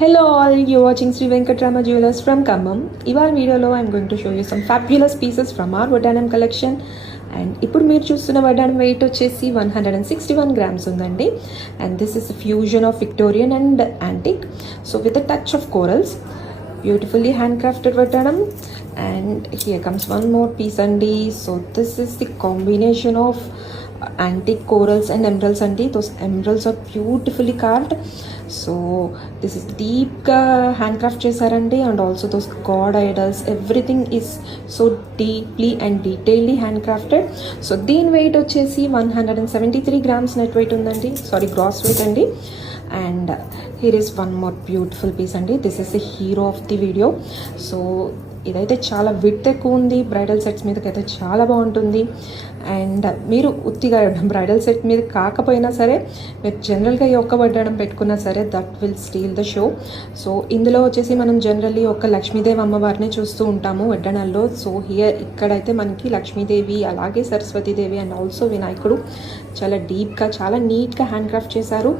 Hello all, you're watching Sri Venkatrama Jewelers from Khammam. ఇవాళ వీడియోలో I'm going to show you some fabulous pieces from our వడ్డానం collection. And ఇప్పుడు మీరు చూస్తున్న వడ్డానం వెయిట్ వచ్చేసి 161 గ్రామ్స్ ఉందండి. And this is fusion of Victorian and antique, so with a touch of corals, beautifully hand crafted వడ్డానం. And here comes one more piece andi. So this is the combination of antique corals and emeralds andi. Those emeralds are beautifully carved. So this is deep handcraft chesarandi, and also those god idols, everything is so deeply and detailedly handcrafted. So deen weight వచ్చేసి 173 grams net weight ఉందండి, sorry gross weight అండి. And here is one more beautiful piece అండి. This is the hero of the video. So ఇదైతే చాలా width ఎక్కువ ఉంది, bridal sets మీదకి అయితే చాలా బాగుంటుంది. అండ్ మీరు ఉత్తిగా బ్రైడల్ సెట్ మీద కాకపోయినా సరే, మీరు జనరల్గా ఈ ఒక్క వడ్డానం పెట్టుకున్నా సరే, that will steal the show. So ఇందులో వచ్చేసి మనం జనరల్లీ ఒక లక్ష్మీదేవి అమ్మవారిని చూస్తూ ఉంటాము వడ్డానాల్లో. సో ఇక్కడైతే మనకి లక్ష్మీదేవి, అలాగే సరస్వతీదేవి అండ్ ఆల్సో వినాయకుడు చాలా డీప్గా, చాలా నీట్గా హ్యాండ్ క్రాఫ్ట్ చేశారు.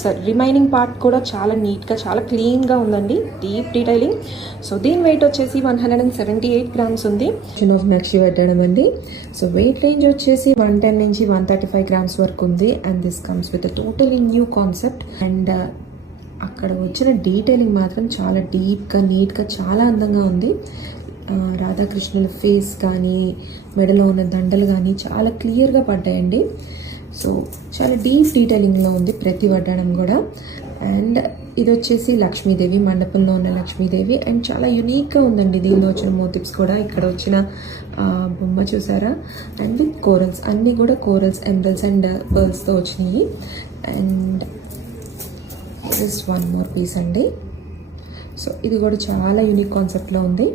సో రిమైనింగ్ పార్ట్ కూడా చాలా నీట్గా, చాలా క్లీన్గా ఉందండి, డీప్ డీటైలింగ్. సో దీని వెయిట్ వచ్చేసి 178 గ్రామ్స్ ఉంది. నక్షి వడ్డానం అండి. సో వెయిట్ రేంజ్ వచ్చేసి 110 నుంచి 135 గ్రామ్స్ వరకు ఉంది. And this comes with totally new concept. And అక్కడ వచ్చిన డీటెయిలింగ్ మాత్రం చాలా డీప్గా, నీట్గా, చాలా అందంగా ఉంది. రాధాకృష్ణుల ఫేస్ కానీ, మెడలో ఉన్న దండలు కానీ చాలా క్లియర్గా పడ్డాయండి. సో చాలా డీప్ డీటెయిలింగ్లో ఉంది ప్రతి వడ్డానం కూడా. అండ్ ఇది వచ్చేసి లక్ష్మీదేవి, మండపంలో ఉన్న లక్ష్మీదేవి. అండ్ చాలా యునీక్గా ఉందండి దీనిలో వచ్చిన మోటివ్స్ కూడా. ఇక్కడ వచ్చిన బొమ్మ చూసారా, అండ్ విత్ కోరల్స్, అన్నీ కూడా కోరల్స్, ఎమరల్స్ అండ్ పర్ల్స్తో వచ్చినాయి. And this one more piece అండి. సో ఇది కూడా చాలా యూనిక్ కాన్సెప్ట్లో ఉంది,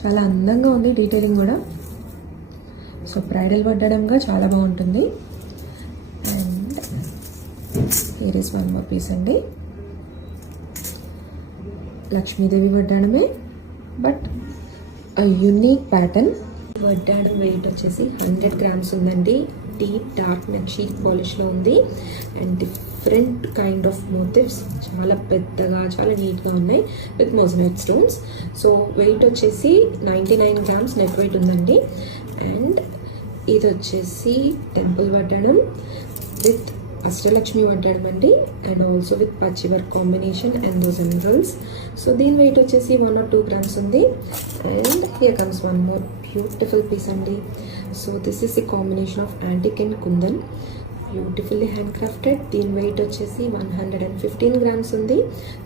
చాలా అందంగా ఉంది డీటెయిలింగ్ కూడా. సో బ్రైడల్ వడ్డానంగా చాలా బాగుంటుంది. And here is one more piece అండి. లక్ష్మీదేవి వడ్డానమే, బట్ యూనిక్ ప్యాటర్న్. వడ్డానం వెయిట్ వచ్చేసి 100 గ్రామ్స్ ఉందండి. డీప్ డార్క్ నక్షి పాలిష్లో ఉంది. And different kind of motives, చాలా పెద్దగా, చాలా నీట్గా ఉన్నాయి with moissanite stones. So weight వచ్చేసి 99 గ్రామ్స్ నెట్ వెయిట్ ఉందండి. అండ్ ఇది వచ్చేసి టెంపుల్ వడ్డానం విత్ అష్టలక్ష్మి వడ్డానం అండి. అండ్ ఆల్సో విత్ పచ్చి work combination and those emeralds. So దీని వెయిట్ వచ్చేసి 1 or 2 గ్రామ్స్ ఉంది. And here comes one more beautiful piece అండి. So this is the combination of antique and kundan, beautifully handcrafted. దీని weight వచ్చేసి 115 grams ఉంది.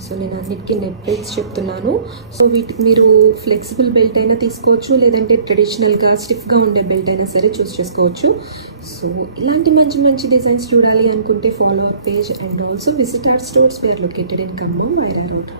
So నేను అన్నిటికీ నెట్ వెయిట్స్ చెప్తున్నాను. సో వీటికి మీరు ఫ్లెక్సిబుల్ బెల్ట్ అయినా తీసుకోవచ్చు, లేదంటే ట్రెడిషనల్గా స్టిఫ్గా ఉండే బెల్ట్ అయినా సరే చూస్ చేసుకోవచ్చు. సో ఇలాంటి మంచి మంచి డిజైన్స్ చూడాలి అనుకుంటే follow our page and also visit our stores. We're located in Khammam, Wyra road.